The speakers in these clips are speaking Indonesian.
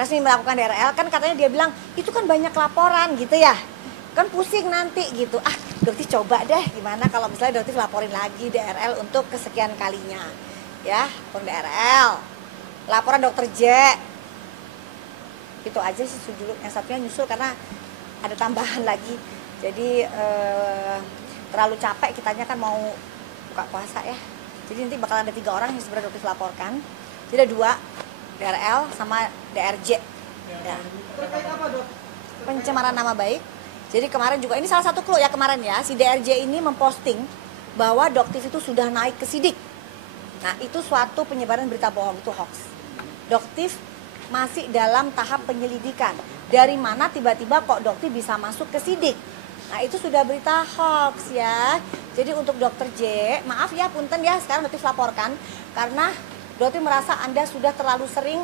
resmi melakukan DRL, kan katanya dia bilang itu kan banyak laporan gitu ya, kan pusing nanti gitu. Dokter coba deh gimana kalau misalnya dokter laporin lagi DRL untuk kesekian kalinya ya, pun DRL, laporan dokter J, itu aja sih dulu. Yang satunya nyusul karena ada tambahan lagi, jadi terlalu capek kitanya kan mau buka puasa ya, jadi nanti bakal ada 3 orang yang sebenarnya dokter laporkan, jadi ada 2, DRL sama DRJ ya. Terkait apa, Dok? Pencemaran nama baik. Jadi kemarin juga, ini salah satu clue ya kemarin ya, si DRJ ini memposting bahwa Doktif itu sudah naik ke sidik. Nah itu suatu penyebaran berita bohong, itu hoax. Doktif masih dalam tahap penyelidikan. Dari mana tiba-tiba kok Doktif bisa masuk ke sidik? Nah itu sudah berita hoax ya. Jadi untuk Dokter J, maaf ya punten ya, sekarang Doktif laporkan. Karena Doktif merasa Anda sudah terlalu sering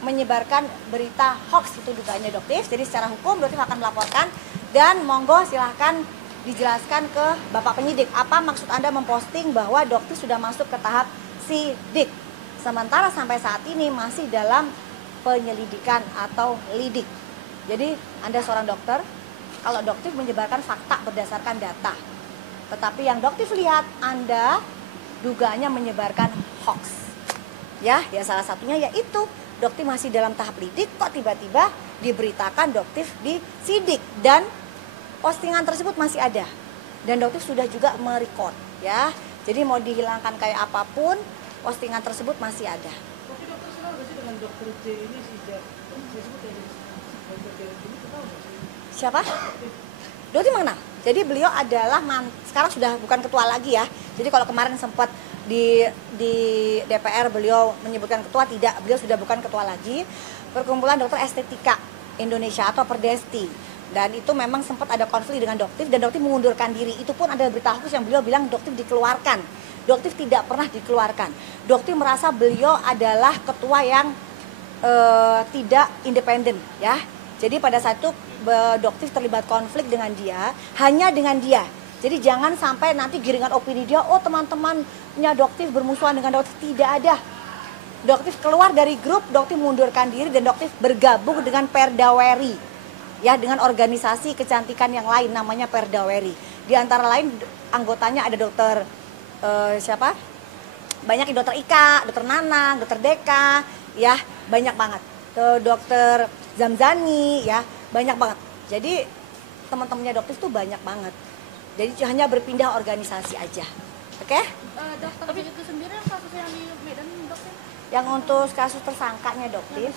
menyebarkan berita hoax, itu dugaannya Doktif. Jadi secara hukum Doktif akan melaporkan. Dan monggo silahkan dijelaskan ke Bapak penyidik, apa maksud Anda memposting bahwa Doktif sudah masuk ke tahap sidik, sementara sampai saat ini masih dalam penyelidikan atau lidik. Jadi Anda seorang dokter, kalau Doktif menyebarkan fakta berdasarkan data, tetapi yang Doktif lihat Anda dugaannya menyebarkan hoax. Ya salah satunya yaitu Doktif masih dalam tahap lidik, kok tiba-tiba diberitakan Doktif di sidik, dan postingan tersebut masih ada, dan Doktif sudah juga merecord ya. Jadi mau dihilangkan kayak apapun, postingan tersebut masih ada. Tapi dokter kenal nggak sih dengan Dokter J ini, si J? Saya sebut ya, Dokter J ini kenal nggak sih? Siapa? Doktif mengenal. Jadi beliau adalah sekarang sudah bukan ketua lagi ya. Jadi kalau kemarin sempat di DPR beliau menyebutkan ketua, tidak, beliau sudah bukan ketua lagi. Perkumpulan Dokter Estetika Indonesia atau Perdesti. Dan itu memang sempat ada konflik dengan Doktif, dan Doktif mengundurkan diri. Itu pun ada berita khusus yang beliau bilang Doktif dikeluarkan. Doktif tidak pernah dikeluarkan. Doktif merasa beliau adalah ketua yang tidak independen ya. Jadi pada saat itu Doktif terlibat konflik dengan dia, hanya dengan dia. Jadi jangan sampai nanti giringan opini dia, oh teman-temannya Doktif bermusuhan dengan Doktif, tidak ada. Doktif keluar dari grup, Doktif mengundurkan diri, dan Doktif bergabung dengan Perdaweri. Ya, dengan organisasi kecantikan yang lain namanya Perdaweri. Di antara lain anggotanya ada dokter siapa? Banyak, dokter Ika, dokter Nanang, dokter Deka, ya banyak banget. Dokter Zamzani, ya banyak banget. Jadi teman-temannya Doktif tuh banyak banget. Jadi hanya berpindah organisasi aja. Oke? Dokter itu sendiri yang kasus yang di Medan, Dokter? Yang untuk kasus tersangkanya Doktif,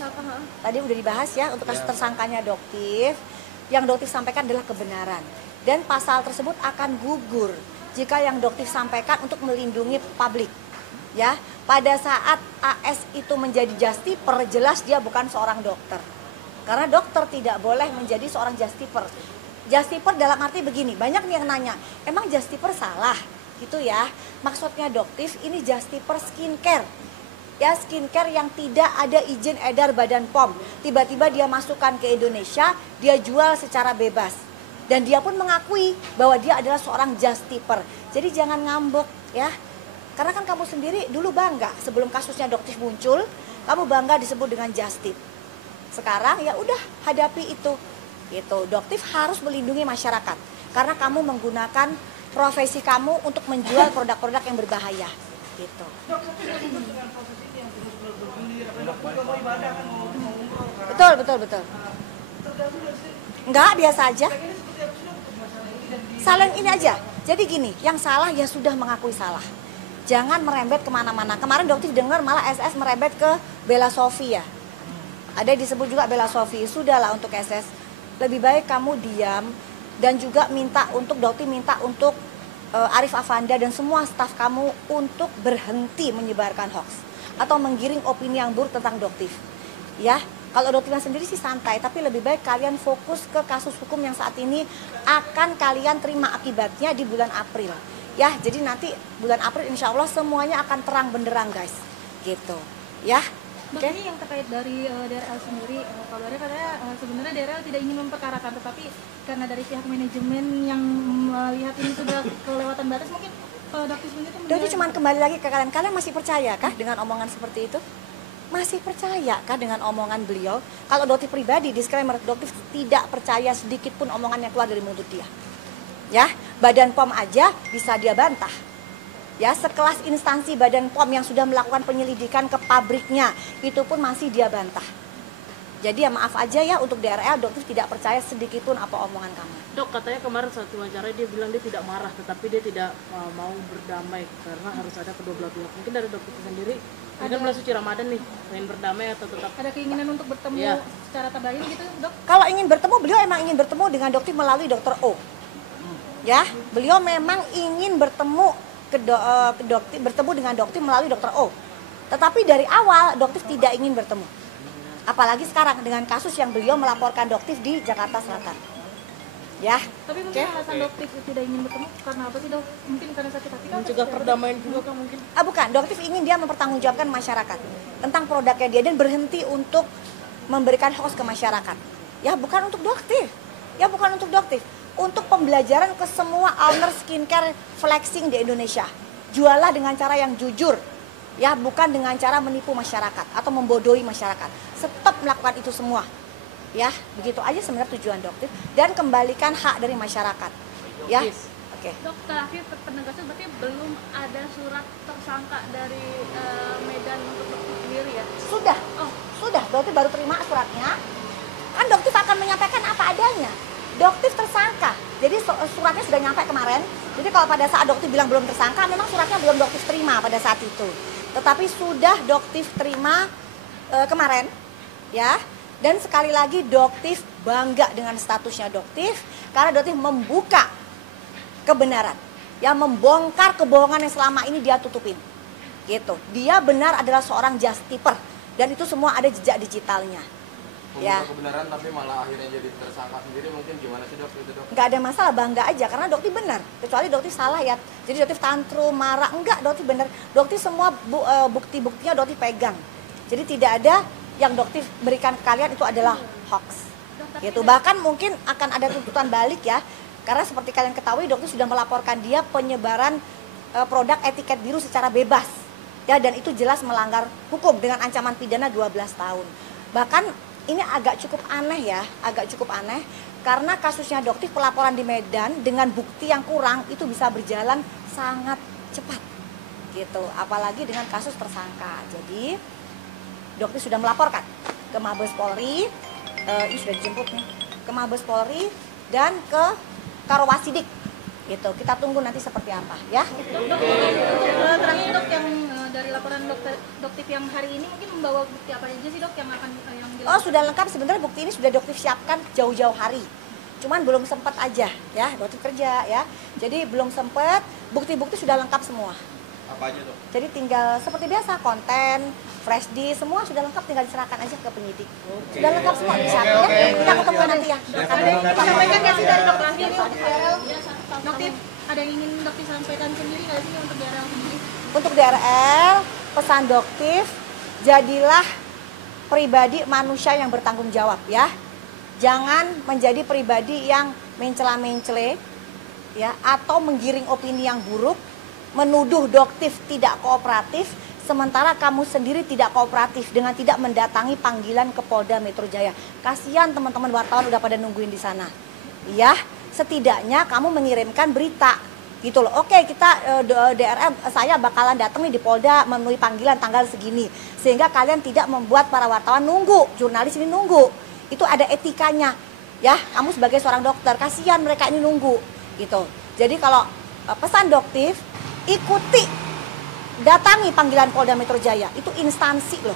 tadi udah dibahas ya, untuk kasus tersangkanya Doktif, yang Doktif sampaikan adalah kebenaran. Dan pasal tersebut akan gugur jika yang Doktif sampaikan untuk melindungi publik. Ya, pada saat AS itu menjadi justiper, jelas dia bukan seorang dokter. Karena dokter tidak boleh menjadi seorang justiper. Justiper dalam arti begini, banyak nih yang nanya, emang justiper salah? Gitu ya, maksudnya Doktif ini justiper skincare. Ya, skincare yang tidak ada izin edar Badan POM. Tiba-tiba dia masukkan ke Indonesia, dia jual secara bebas. Dan dia pun mengakui bahwa dia adalah seorang justiper. Jadi jangan ngambek ya. Karena kan kamu sendiri dulu bangga sebelum kasusnya Doktif muncul, kamu bangga disebut dengan justip. Sekarang ya udah hadapi itu. Gitu. Doktif harus melindungi masyarakat karena kamu menggunakan profesi kamu untuk menjual produk-produk yang berbahaya. Gitu. Dok, tapi nggak ribet dengan proses ini yang terus bergulir, apa dokter juga mau ibadah kan, mau umroh kan? Betul. Terganggu nggak sih? Enggak, biasa aja. Kayak ini seperti apa sih, dok, untuk masalah ini dan di... Saling ini aja. Jadi gini, yang salah ya sudah mengakui salah. Jangan merembet kemana-mana. Kemarin Doktif dengar malah SS merembet ke Bella Sofia. Ada disebut juga Bella Sofia. Sudahlah untuk SS. Lebih baik kamu diam dan juga minta untuk Doktif minta untuk Arif Afanda dan semua staf kamu untuk berhenti menyebarkan hoax atau menggiring opini yang buruk tentang Doktif. Ya, kalau Doktifnya sendiri sih santai, tapi lebih baik kalian fokus ke kasus hukum yang saat ini akan kalian terima akibatnya di bulan April. Ya, jadi nanti bulan April insya Allah semuanya akan terang benderang guys, gitu. Ya. Dok, ini yang terkait dari DRL sendiri, kabarnya katanya sebenarnya DRL tidak ingin memperkarakan, tetapi karena dari pihak manajemen yang melihat ini sudah kelewatan batas, mungkin Doktif sendiri itu Jadi cuma kembali lagi ke kalian masih percaya kah dengan omongan seperti itu? Masih percaya kah dengan omongan beliau? Kalau dokter pribadi, disclaimer, dokter tidak percaya sedikit pun omongan yang keluar dari mulut dia. Ya, Badan POM aja bisa dia bantah. Ya, sekelas instansi Badan POM yang sudah melakukan penyelidikan ke pabriknya, itu pun masih dia bantah. Jadi ya maaf aja ya untuk DRL, dokter tidak percaya sedikit pun apa omongan kamu. Dok, katanya kemarin saat wawancara dia bilang dia tidak marah, tetapi dia tidak mau berdamai karena harus ada kedua belah pihak. Mungkin dari dokter sendiri, ini kan bulan suci Ramadan nih, ingin berdamai atau tetap? Ada keinginan untuk bertemu Iya. secara tabayun gitu, Dok? Kalau ingin bertemu, beliau emang ingin bertemu dengan dokter melalui dokter O. Ya, beliau memang ingin bertemu bertemu dengan dokter melalui dokter O. Tetapi dari awal dokter tidak ingin bertemu. Apalagi sekarang dengan kasus yang beliau melaporkan dokter di Jakarta Selatan. Ya. Tapi mungkin alasan dokter tidak ingin bertemu karena apa sih, Dok? Mungkin karena sakit hati kan? Mencegah perdamaian juga kan mungkin? Bukan, dokter ingin dia mempertanggungjawabkan masyarakat tentang produknya dia dan berhenti untuk memberikan hoax ke masyarakat. Ya, bukan untuk dokter. Ya, bukan untuk dokter. Untuk pembelajaran ke semua owner skincare flexing di Indonesia. Jualah dengan cara yang jujur. Ya, bukan dengan cara menipu masyarakat atau membodohi masyarakat. Stop melakukan itu semua. Ya, begitu aja sebenarnya tujuan dokter, dan kembalikan hak dari masyarakat. Ya. Oke. Dok, terakhir penegasan berarti belum ada surat tersangka dari Medan untuk dokter sendiri ya? Sudah. Sudah, dokter baru terima suratnya. Kan dokter akan menyampaikan apa adanya. Dokter tersangka. Jadi suratnya sudah nyampe kemarin. Jadi kalau pada saat dokter bilang belum tersangka, memang suratnya belum dokter terima pada saat itu. Tetapi sudah dokter terima kemarin, ya. Dan sekali lagi dokter bangga dengan statusnya dokter karena dokter membuka kebenaran, ya, membongkar kebohongan yang selama ini dia tutupin. Gitu. Dia benar adalah seorang justiper dan itu semua ada jejak digitalnya. Membuka kebenaran tapi malah akhirnya jadi tersangka sendiri, mungkin gimana sih, Dok? Itu, Dok? Nggak ada masalah, bangga aja karena dokter benar. Kecuali dokter salah ya. Jadi dokter tantrum, marah, enggak, dokter benar. Dokter semua bukti-buktinya dokter pegang. Jadi tidak ada yang dokter berikan ke kalian itu adalah hoax. Gitu. Bahkan mungkin akan ada tuntutan balik ya. Karena seperti kalian ketahui dokter sudah melaporkan dia penyebaran produk etiket biru secara bebas. Ya, dan itu jelas melanggar hukum dengan ancaman pidana 12 tahun. Bahkan ini agak cukup aneh ya, agak cukup aneh karena kasusnya dokter pelaporan di Medan dengan bukti yang kurang itu bisa berjalan sangat cepat gitu, apalagi dengan kasus tersangka. Jadi dokter sudah melaporkan ke Mabes Polri, ini sudah dijemput nih, ke Mabes Polri dan ke Karowasidik gitu. Kita tunggu nanti seperti apa ya. Terakhir, Dok, yang dari laporan dokter yang hari ini mungkin membawa bukti apa aja sih, Dok, yang akan yang Oh, sudah lengkap. Sebenarnya bukti ini sudah dokter siapkan jauh-jauh hari. Cuman belum sempat aja ya, dokter kerja ya. Jadi belum sempat, bukti-bukti sudah lengkap semua. Apa aja, Dok? Jadi tinggal seperti biasa, konten, flash disk, semua sudah lengkap, tinggal diserahkan aja ke penyidik. Sudah lengkap semua bisa. Kita ketemu nanti ya. sampaikan nggak sih dari dokter ini untuk DRL? Dokter, ada yang ingin dokter sampaikan sendiri nggak sih untuk DRL sendiri? Untuk DRL, pesan dokter, jadilah pribadi manusia yang bertanggung jawab ya. Jangan menjadi pribadi yang mencela-mencele ya, atau menggiring opini yang buruk, menuduh dokter tidak kooperatif, sementara kamu sendiri tidak kooperatif dengan tidak mendatangi panggilan ke Polda Metro Jaya. Kasihan teman-teman wartawan udah pada nungguin di sana. Ya, setidaknya kamu mengirimkan berita gitu loh. Oke, kita DRM, saya bakalan datang nih di Polda memenuhi panggilan tanggal segini, sehingga kalian tidak membuat para wartawan nunggu, jurnalis ini nunggu. Itu ada etikanya ya. Kamu sebagai seorang dokter, kasihan mereka ini nunggu gitu. Jadi kalau pesan dokter, ikuti, datangi panggilan Polda Metro Jaya, itu instansi loh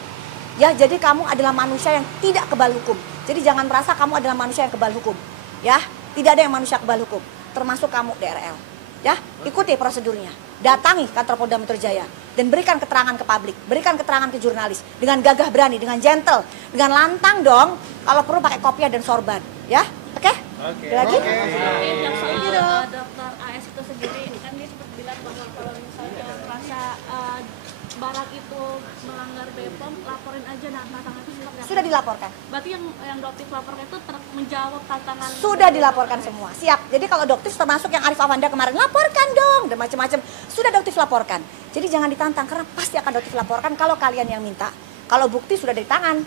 ya. Jadi kamu adalah manusia yang tidak kebal hukum. Jadi jangan merasa kamu adalah manusia yang kebal hukum ya. Tidak ada yang manusia kebal hukum, termasuk kamu DRL ya. Ikuti prosedurnya, datangi kantor Polda Metro Jaya dan berikan keterangan ke publik, berikan keterangan ke jurnalis dengan gagah berani, dengan gentle, dengan lantang dong, kalau perlu pakai kopiah dan sorban ya. Oke? Lagi? Yang soal dokter AS itu sendiri, kan dia sempat bilang bahwa kalau misalnya merasa barang itu melanggar BPOM, laporin aja. Nah, tantangan itu seperti apa? Sudah dilaporkan. Berarti yang dokter laporkan itu menjawab tantangan. Sudah dilaporkan semua, siap. Jadi kalau dokter termasuk yang Arif Awanda kemarin, laporkan dong, dan macam-macam. Sudah dokter laporkan. Jadi jangan ditantang karena pasti akan dokter laporkan kalau kalian yang minta. Kalau bukti sudah di tangan,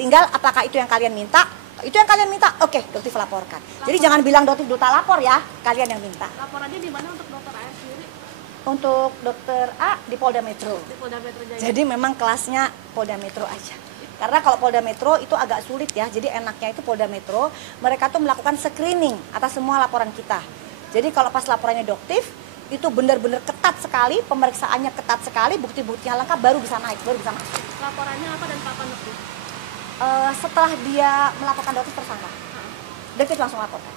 tinggal apakah itu yang kalian minta? Itu yang kalian minta, oke, Doktif laporkan. Jadi jangan bilang Doktif duta lapor ya, kalian yang minta. Laporannya di mana untuk dokter AS sendiri? Untuk dokter A di Polda Metro. Di Polda Metro Jaya. Jadi memang kelasnya Polda Metro aja. Karena kalau Polda Metro itu agak sulit ya, jadi enaknya itu Polda Metro, mereka tuh melakukan screening atas semua laporan kita. Jadi kalau pas laporannya Doktif, itu benar-benar ketat sekali, pemeriksaannya ketat sekali, bukti-buktinya lengkap, baru bisa naik, baru bisa masuk. Laporannya apa dan kapan dokter? Setelah dia melaporkan Doktif tersangka, Doktif langsung laporkan.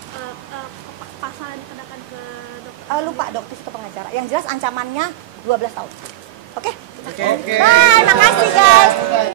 Pasal yang dikenakan ke dokter? Lupa, Doktif itu pengacara. Yang jelas ancamannya 12 tahun. Oke? Oke. Bye, makasih guys.